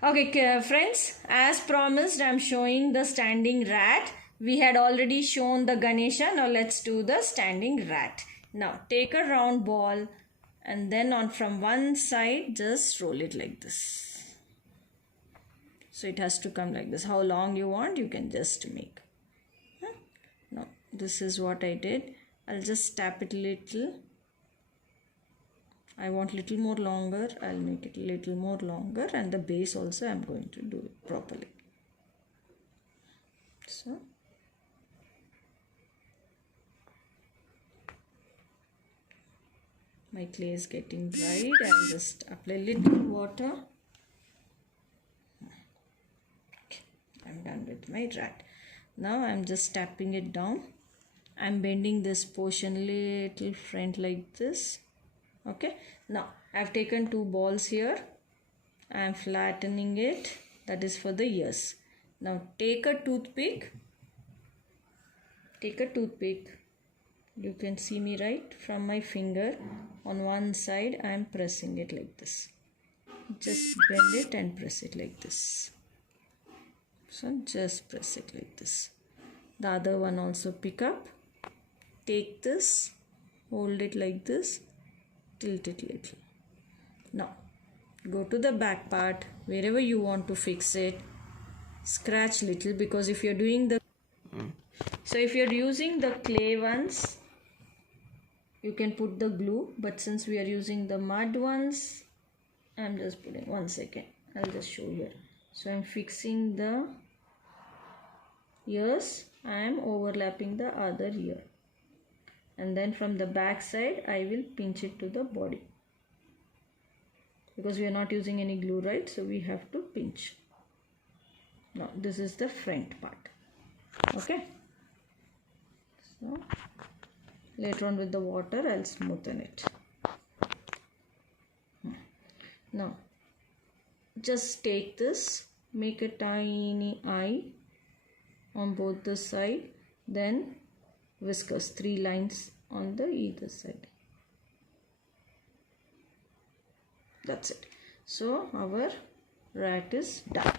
Okay, friends, as promised, I'm showing the standing rat. We had already shown the Ganesha. Now let's do the standing rat. Now take a round ball and then on from one side, just roll it like this. So it has to come like this. How long you want, you can just make. Now this is what I did. I'll just tap it a little. I want little more longer. I'll make it a little more longer, and the base also I'm going to do it properly. So my clay is getting dried. I'll just apply little water. Okay, I'm done with my rat. Now I'm just tapping it down. I'm bending this portion little front like this. Okay, now I've taken two balls here. I'm flattening it. That is for the ears. Now take a toothpick. You can see me right from my finger. On one side I'm pressing it like this. Just bend it and press it like this. So just press it like this. The other one also pick up. Take this. Hold it like this. Tilt it little. Now go to the back part, wherever you want to fix it, scratch little, because if you're doing the if you're using the clay ones, you can put the glue, but since we are using the mud ones, I'm just putting, 1 second, I'll just show you. So I'm fixing the ears, I'm overlapping the other ear, and then from the back side I will pinch it to the body, because we are not using any glue, right? So we have to pinch. Now this is the front part. Okay, so later on with the water I'll smoothen it. Now just take this, make a tiny eye on both the side, then whiskers, 3 lines on the either side. That's it. So our rat is done.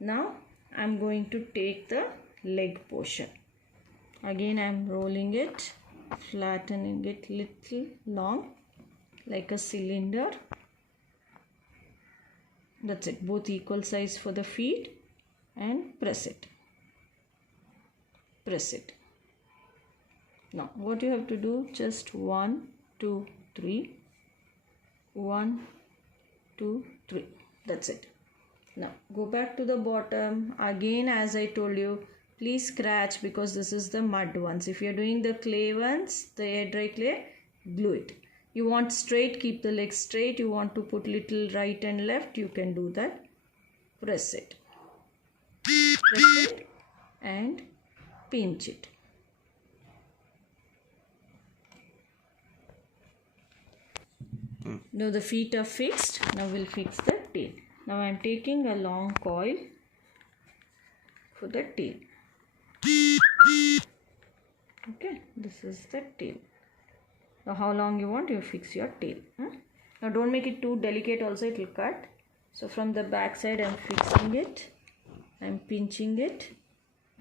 Now I'm going to take the leg portion. Again I'm rolling it, flattening it little long like a cylinder. That's it. Both equal size for the feet, and press it. Press it. Now what you have to do, just 1, 2, 3, 1, 2, 3. That's it. Now go back to the bottom. Again, as I told you, please scratch, because this is the mud ones. If you're doing the clay ones, the air dry clay, glue it. You want straight, keep the legs straight. You want to put little right and left, you can do that. Press it. Press it and pinch it. Now the feet are fixed. Now we'll fix the tail. Now I'm taking a long coil for the tail. Okay, this is the tail. Now how long you want, you fix your tail. Now don't make it too delicate also, it will cut. So from the back side I'm fixing it, I'm pinching it,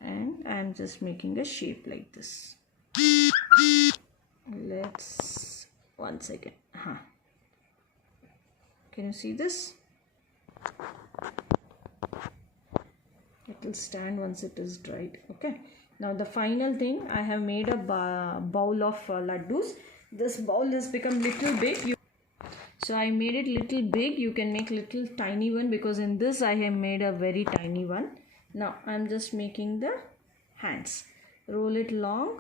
and I'm just making a shape like this. Let's, 1 second. Can you see this? It will stand once it is dried. Okay. Now the final thing, I have made a bowl of laddus. This bowl has become little big. So I made it little big. You can make little tiny one, because in this I have made a very tiny one. Now I'm just making the hands. Roll it long.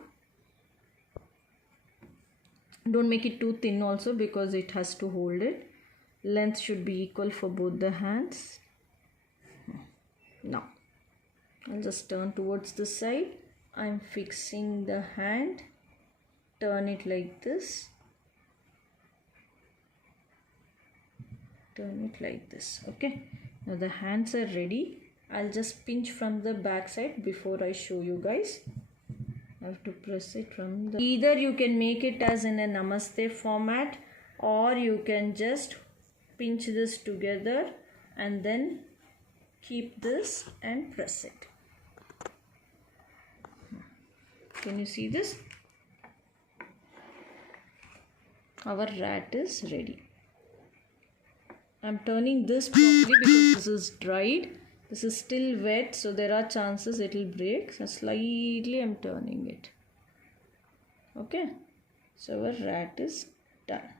Don't make it too thin also, because it has to hold it. Length should be equal for both the hands. Now I'll just turn towards the side. I'm fixing the hand. Turn it like this. Turn it like this. Okay. Now the hands are ready. I'll just pinch from the back side before I show you guys. I have to press it from the... Either you can make it as in a namaste format, or you can just pinch this together and then keep this and press it. Can you see this? Our rat is ready. I'm turning this properly because this is dried. This is still wet, so there are chances it will break. So slightly I'm turning it. Okay. So our rat is done.